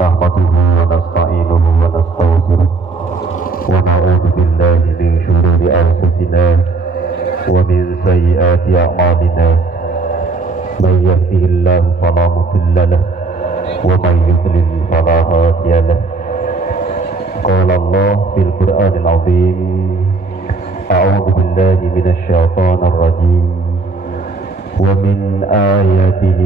نحمده ونستعينه ونستغفره ونعوذ بالله من شرور أنفسنا ومن سيئات أعمالنا من يهده الله فلا مضل له ومن يضلل فلا هادي له قال الله في القرآن العظيم أعوذ بالله من الشيطان الرجيم ومن آياته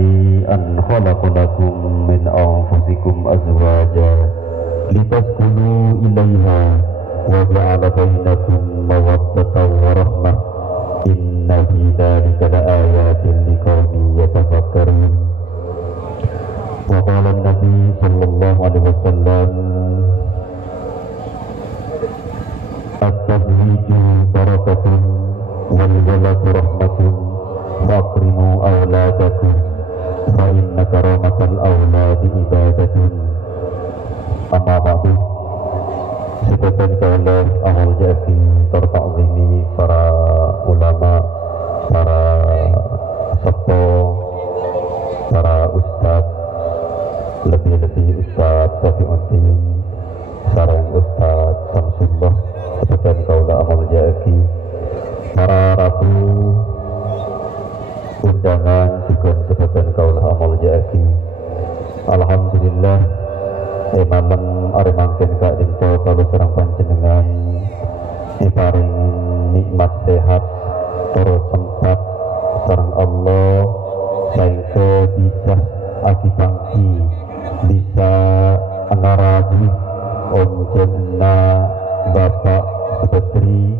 أن خلق لكم من أنفسكم أزواجا لتسكنوا إليها وجعل بينكم مودة ورحمة إن في ذلك لآيات لقوم يتفكرون وقال النبي صلى الله عليه وسلم التزويج بركة والولد رحمة فأكرموا أولادكم فإن كرامة الأولاد عبادة أما بعد Sekian oleh amal jati tertakzimi para ulama, para sepo, para ustaz, lebih-lebih ustaz Safiuddin, sareng ustaz Samsullah, sekian kaulah amal jati, para rabu undangan juga sekian kaulah amal jati. Alhamdulillah. Malam ari mangken kak dinto kalau serang panjenengan paring nikmat sehat terus sempat sareng Allah saengke bisa agi pangki bisa ngaraji om jenna bapak putri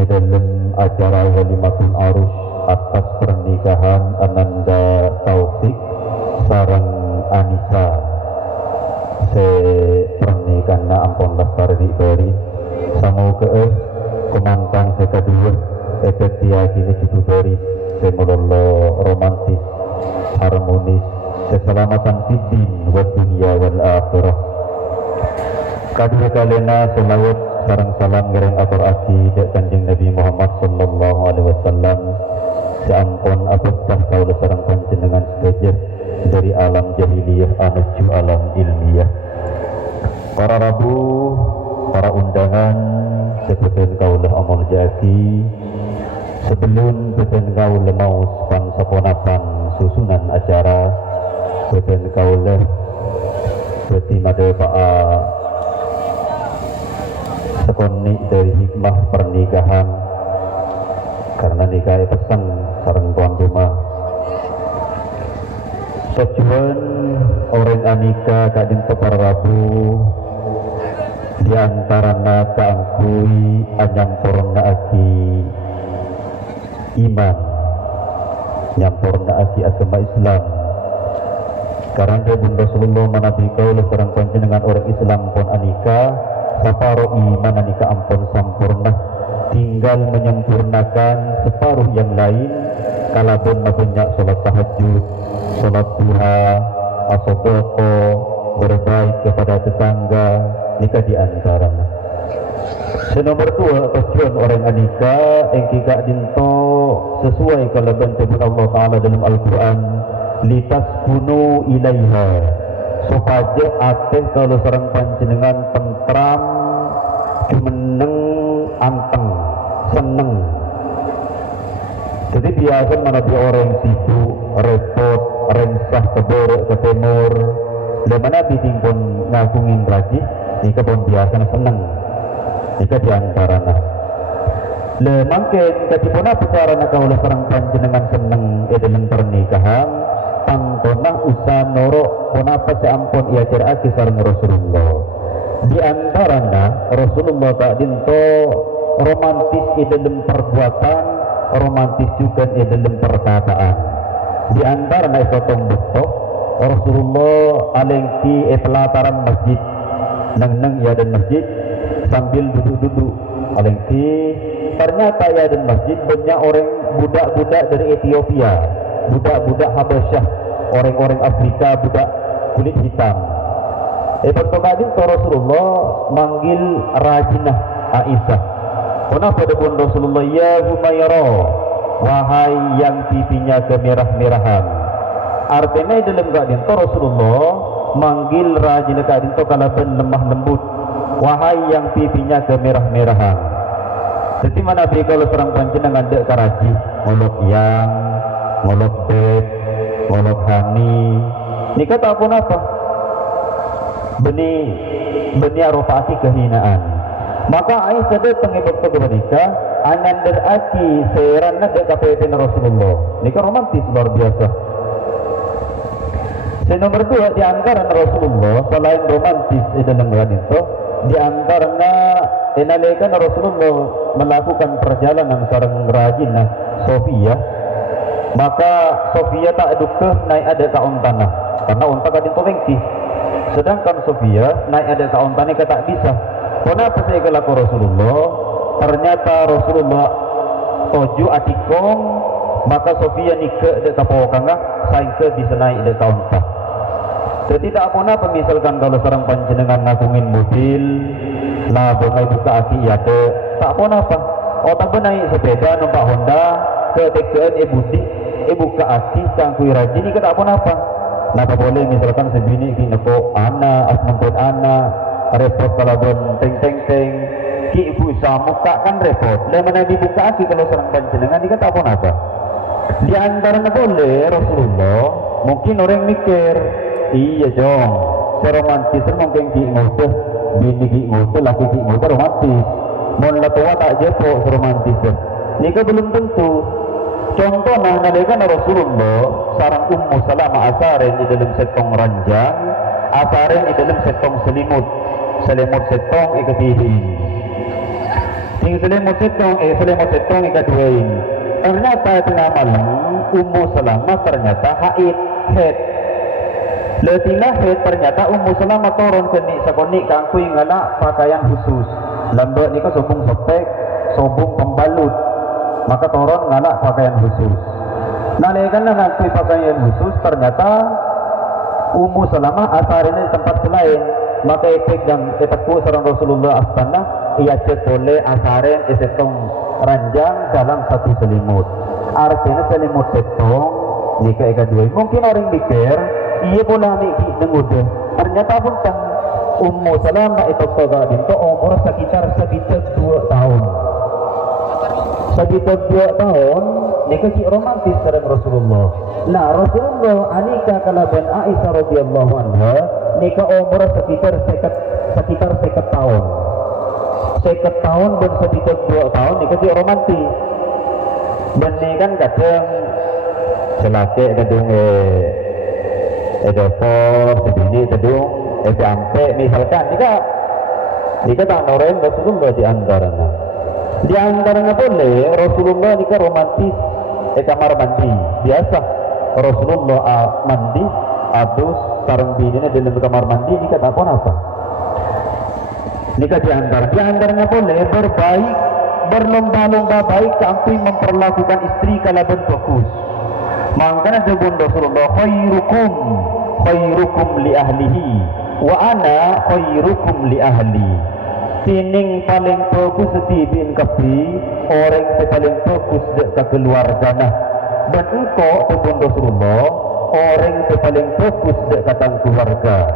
dalam acara walimatul arus atas pernikahan Ananda Taufik sareng Anissa pernikahan ampun lestari diberi samoga kemantang kedua dia kini cukup beri semulolo romantis harmonis keselamatan fiddin wa dunia wal akhirah kadua kalena selawat sareng salam ngiring atur aki dek kanjeng Nabi Muhammad sallallahu alaihi wasallam seampun abutah kaula sareng panjenengan sekejap dari alam jahiliyah menuju alam ilmiah. Para rabu, para undangan, sebetulnya kaulah amal jaki, sebelum sebetulnya kaulah mau seponakan susunan acara, sebetulnya kaulah betimada pa'a sekonik dari hikmah pernikahan, karena nikah pesan sareng tuan rumah. Tujuan orang anika kadang para rabu diantara kaangkui anyampurna aki iman nyampurna aki agama Islam karena Bunda Rasulullah menabi kaulah sareng panjenengan orang Islam pun anika saparo iman anika ampun sampurna tinggal menyempurnakan separuh yang lain kalabun banyak sholat tahajud, sholat duha, asodoko, berbaik kepada tetangga, nikah di antaranya. Senomor dua, tujuan orang anika yang kika dinto sesuai kalau bentuk Allah Ta'ala dalam Al-Quran litaskunu ilaiha supaya ateh kalau sareng panjenengan tentram jumeneng anteng seneng. Jadi biasa menabi orang sibuk repot rensah keborek ke timur lemana biting pun ngagungin raji nika pun biasa seneng nika diantarana lemangken katipuna bicara kaulah sareng panjenengan seneng dalam pernikahan tangtonah usah norok punapa seampun ia ceraki sareng Rasulullah diantarana Rasulullah tak dinto romantis dalam perbuatan romantis juga dalam perkataan di antara naikotong betok Rasulullah alengki pelataran masjid neng ya dan masjid sambil duduk-duduk alengki ternyata ya dan masjid banyak orang budak-budak dari Ethiopia budak-budak Habasyah orang-orang Afrika budak kulit hitam pertokadin Rasulullah manggil Rajinah Aisyah kenapa pun Rasulullah ya Humairah wahai yang pipinya kemerah-merahan artinya dalam keadaan Rasulullah manggil raja dekat dinto kalaban lemah lembut, wahai yang pipinya kemerah-merahan. Jadi mana Nabi kalau serang panjenengan dek karaji ngolok yang ngolok bed ngolok hani nikah tak pun apa benih arupati kehinaan. Maka ai sedek pengibut nikah angan deraki seran dek KPP Rasulullah nikah romantis luar biasa. Nomor dua di antara Rasulullah selain romantis dalam itu di antaranya enalekan Rasulullah melakukan perjalanan sareng rajinah Sofia, maka Sofia tak duke naik ada ka untana karena unta kadin tolengki, sedangkan Sofia naik ada ka untana ka tak bisa. Kenapa saya kelaku Rasulullah? Ternyata Rasulullah toju atikong, maka Sofia nikah dek kapokanga saingke bisa naik dek ka unta. Jadi tak apa misalkan kalau seorang panjenengan ngagungin mobil, nah bungai buka aki ya ke tak apa. Oh tak naik sepeda numpak Honda ke TKN buka aki cangkui rajin ini ke tak apa. Nah tak boleh misalkan sebini kini ko anak asmemput anak repot kalau bon teng ki ibu samuka kan repot. Lah mana dibuka aki kalau seorang panjenengan ini ke tak apa. Di antaranya boleh Rasulullah mungkin orang mikir iya dong, seromantis mungkin ki nguteh, bini ki nguteh, laki ki nguteh romantis. Mon tua tak jepo seromantis. Nika belum tentu. Contoh nalekan Rasulullah sarang Ummu Salamah asaren di dalam setong ranjang, asaren di dalam setong selimut setong ikatihin. Sing selimut setong ikatuin. Ternyata tengah malam Ummu Salamah ternyata haid. Letina ternyata Ummu Salamah turun ke ni sakoni kangkui ngalak pakaian khusus. Lambat ni ka sobung sopek, sobung pembalut. Maka turun ngalak pakaian khusus. Nalekan na ngangkui pakaian khusus ternyata Ummu Salamah asarin di tempat selain. Maka efek yang etakku sarang Rasulullah astana ia cek boleh asarin esetong ranjang dalam satu selimut. Artinya selimut setong jika eka dua. Mungkin orang mikir iya pula miki nengude. Ternyata pun kan Ummu Salamah itu toga dinto umur sekitar 2 tahun. 2 tahun nikah si romantis dengan Rasulullah. Nah Rasulullah anika kalaban Aisyah radhiyallahu anha nikah umur sekitar 50 tahun. 50 tahun dan sekitar 2 tahun nikah si romantis. Dan ini kan kadang selake kadang edopor sebini tedung sampai misalkan jika tak orang Rasulullah di antaranya boleh Rasulullah jika romantis kamar mandi biasa Rasulullah mandi abus sarang bininya dalam kamar mandi jika tak apa jika di antaranya boleh berbaik berlomba-lomba baik sampai memperlakukan istri kalaban bagus. Makanya jabun Rasulullah khairukum li ahlihi wa ana khairukum li ahli. Tining paling bagus setibin kapi orang paling bagus dek keluargana. Dan engkau jabun Rasulullah orang paling bagus dek katang keluarga.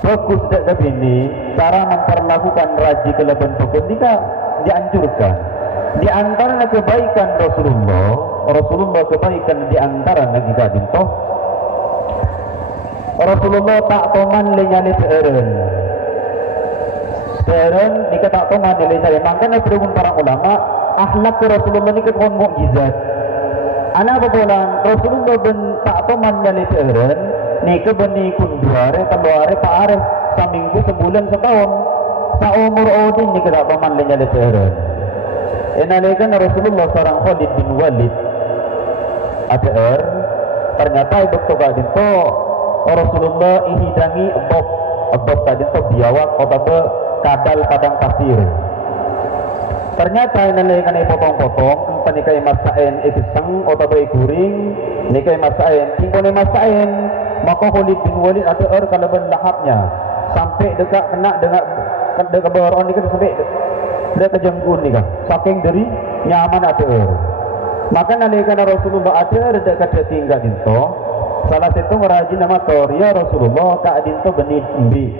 Bagus dek ini cara memperlakukan raji kelaban bagus jika dianjurkan. Di antara kebaikan Rasulullah kebaikan di antara lagi gadin toh Rasulullah tak toman lenyali seeren nikah tak toman lenyali. Makanya berhubung para ulama akhlak Rasulullah nikah kon mukjizat. Anak betulan Rasulullah ben tak toman nyali seeren nikah beni kunduare teluare paare seminggu sebulan setahun sa umur odin nikah tak toman lenyali seeren. Enalekan Rasulullah sarang Khalid bin Walid ATR ternyata ibu toga dinto Rasulullah ihidangi ebok tadi to biawak atau kadal padang pasir. Ternyata enalekan potong-potong panikai masaen iseng atau guring nikai masaen tingkone masaen maka Khalid bin Walid ATR kalaban lahapnya sampai dekat kena dengan baron ini kan sampai dia kejenggun nih kan, saking dari nyaman ada. Maka nalikan Rasulullah ada dekat tinggal dinto, salah satu rajin nama tor ya Rasulullah kak dinto benih embi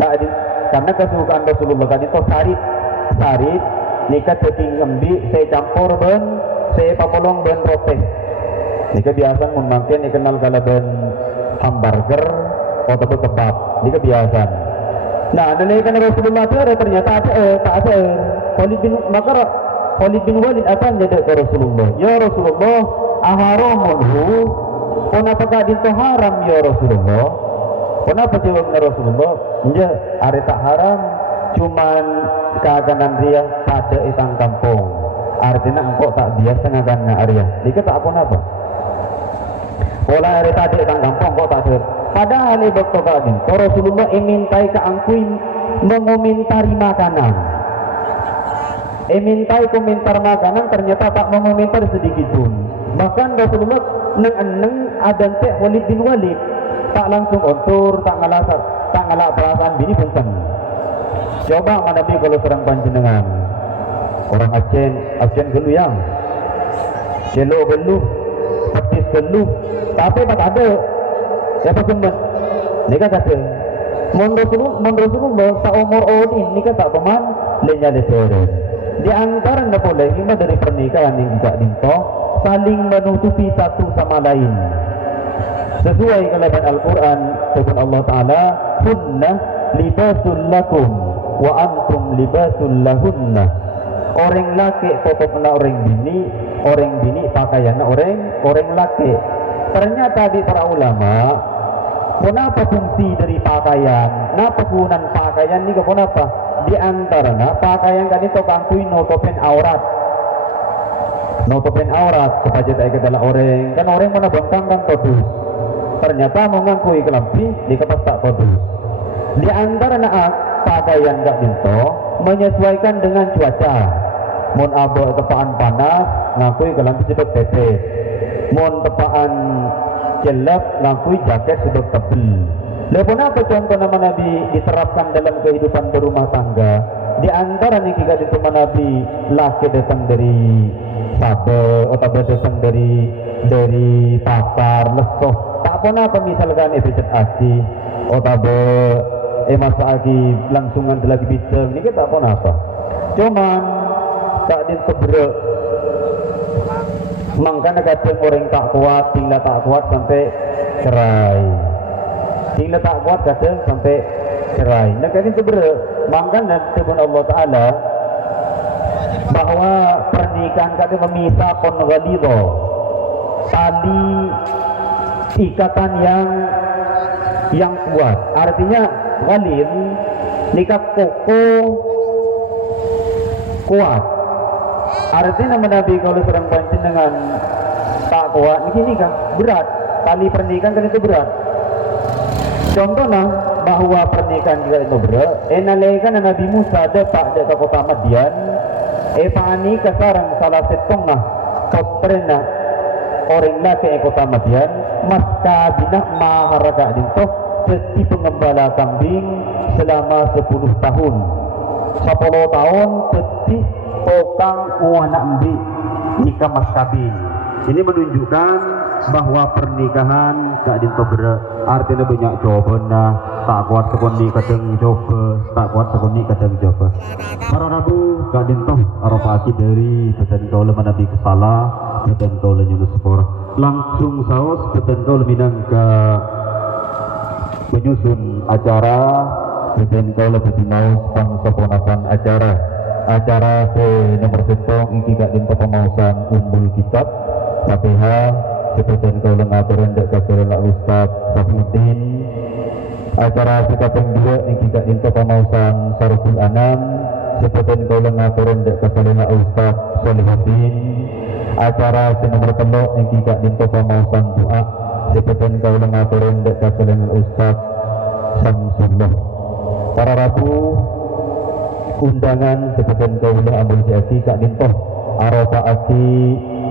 kak din karena kesukaan Rasulullah kak dinto sarit nikah cacing embi saya campur ben saya papolong ben roti nikah biasa memakai kenal kala ben hamburger atau kebab nikah biasa. Nah nalaikan Rasulullah itu ada ternyata tak ada Khalid bin Walid akan jadi ke Rasulullah ya Rasulullah aharamunhu kenapa kak dinto haram ya Rasulullah kenapa jawabnya Rasulullah ya hari tak haram cuman keaganan dia pada itang kampung artinya engkau tak biasa ngagana Arya dika tak apa-apa pola hari tadi itang kampung engkau tak ser padahal ibak kak dinto Rasulullah mintai ke angkui mengomentari makanan mintai komentar makanan ternyata tak mengomentar sedikit pun bahkan Rasulullah neng adan teh Khalid bin Walid tak langsung ontur tak ngalak perasaan bini punten coba manabi kalau serang panjenengan orang Aceh geluyang celo geluh petis geluh tapi tak ada siapa sembah nikah kata mon Rasulullah tak umur odin nikah tak peman lenya leseren di antara anda boleh lima dari pernikahan yang tidak dinto saling menutupi satu sama lain sesuai kalaban Al-Quran firman Allah Ta'ala hunna libasul lakum wa antum libasul lahunna orang laki potokna orang bini pakaianna orang laki ternyata di para ulama kenapa fungsi dari pakaian kenapa penggunaan pakaian ini kenapa di antaranya pakaian kan itu kangkui nutupin aurat supaya tak adalah orang kan orang mana bangkang kan todus ternyata mengangkui kelampi di kepas tak todus di antara naak pakaian gak dinto menyesuaikan dengan cuaca mon abo tepaan panas ngakui kelampi sedot tetes mon tepaan jelek ngakui jaket sedot tebel lepon apa contoh nama Nabi diterapkan dalam kehidupan berumah tangga di antara nih kita itu Nabi laki datang dari sabe atau datang dari pasar lesoh tak pun apa misalkan epitet asi atau masa lagi langsungan lagi bisa ini kita pun apa cuman tak ditebrek makanya kadang orang tak kuat tinggal tak kuat sampai cerai tinggal tak kuat kadang sampai cerai nah kadang sebenernya makanya firman Allah Ta'ala bahwa pernikahan kadang memisah kon ghalido tali ikatan yang kuat artinya ghalid nikah kokoh kuat artinya Nabi kalau serang pancin dengan tak kuat ini kan berat tali pernikahan kan itu berat contohnya bahwa pernikahan kita itu berat nalaikan Nabi Musa dapat ke kota Madian pani kasarang salah setengah kotrena orang laki kota Madian mas kabinah maharaga dintoh seti pengembala kambing selama 10 tahun 10 tahun seti tukang uana embi nikah mas kabin ini menunjukkan bahwa pernikahan gak dinto berat artinya banyak jawabannya tak kuat sekoni kadang coba tak kuat sekoni kadang coba para rabu gak dinto arafaki dari beten kau lemah nabi kesala beten kau lenyunus sepor langsung saus beten kau leminang ke menyusun acara beten kau lebih mau pangsoponakan acara nomor setong iki gak dinto pemausan umbul kitab Fatihah seperti kau lengaturan dek kasirullah Ustaz Safiuddin acara kita pendua yang kita dinto pemausan Saruful Anam seperti kau lengaturan dek kasirullah Ustaz Solihuddin acara nomor telok yang kita dinto pemausan doa seperti kau lengaturan dek kasirullah Ustaz Samsullah para rabu undangan seperti kau lengaturan Abul Jati kak dinto Arafaati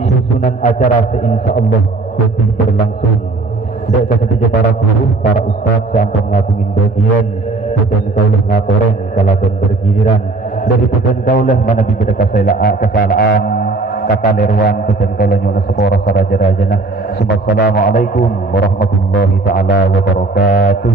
susunan acara seinsyaallah lebih berlangsung dek kasih para guru para ustaz sampai ngabungin bagian dan kaulah ngatoren kalaban bergiliran dari dan kaulah mana bibida kesalahan katalerwan dan kalonyo na sepora sa raja-raja na. Assalamualaikum warahmatullahi taala wabarakatuh.